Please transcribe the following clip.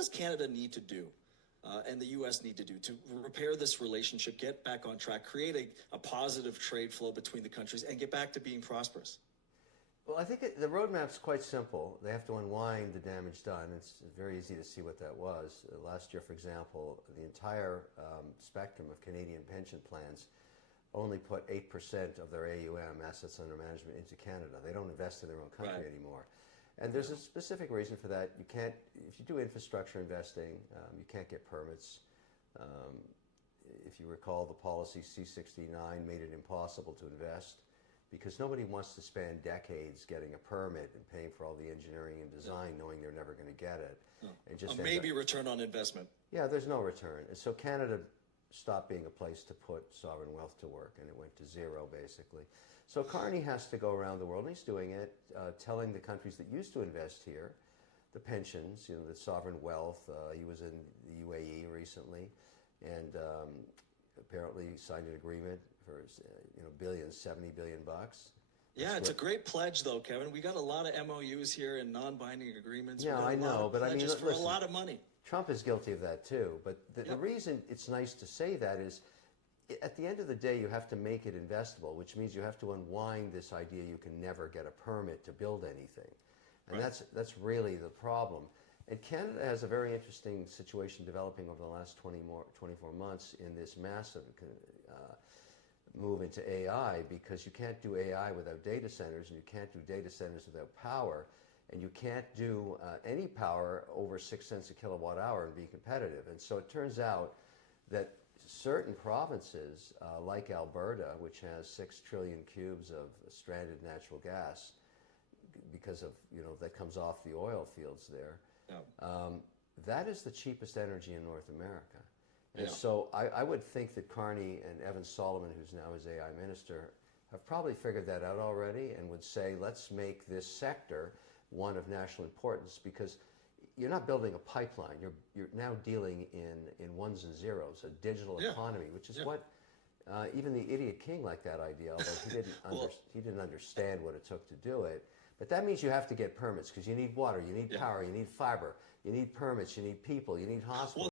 does Canada need to do and the U.S. need to do to repair this relationship, get back on track, create a positive trade flow between the countries, and get back to being prosperous? Well, I think the roadmap's quite simple. They have to unwind the damage done. It's very easy to see what that was. Last year, for example, the entire spectrum of Canadian pension plans only put 8% of their AUM, assets under management, into Canada. They don't invest in their own country anymore. And there's a specific reason for that. You can't, if you do infrastructure investing, you can't get permits. If you recall, the policy C-69 made it impossible to invest because nobody wants to spend decades getting a permit and paying for all the engineering and design knowing they're never going to get it. And just maybe return on investment. Yeah, there's no return. And so Canada stopped being a place to put sovereign wealth to work, and it went to zero, basically. So Carney has to go around the world, and he's doing it, telling the countries that used to invest here, the pensions, the sovereign wealth. He was in the UAE recently, and apparently signed an agreement for billions, $70 billion. Yeah, it's a great pledge, though, Kevin. We got a lot of MOUs here and non-binding agreements. Yeah, I know, but I mean, listen, for a lot of money. Trump is guilty of that too. But the reason it's nice to say that is, at the end of the day, you have to make it investable, which means you have to unwind this idea you can never get a permit to build anything, and that's really the problem. And Canada has a very interesting situation developing over the last 24 months in this massive move into AI, because you can't do AI without data centers, and you can't do data centers without power, and you can't do any power over 6 cents a kilowatt hour and be competitive. And so it turns out that certain provinces, like Alberta, which has 6 trillion cubes of stranded natural gas, because of, that comes off the oil fields there, that is the cheapest energy in North America. And so I would think that Carney and Evan Solomon, who's now his AI minister, have probably figured that out already and would say, let's make this sector one of national importance, because you're not building a pipeline. You're now dealing in ones and zeros, a digital economy, which is what even the idiot king liked that idea, although he didn't understand what it took to do it. But that means you have to get permits, because you need water, you need power, you need fiber, you need permits, you need people, you need hospitals.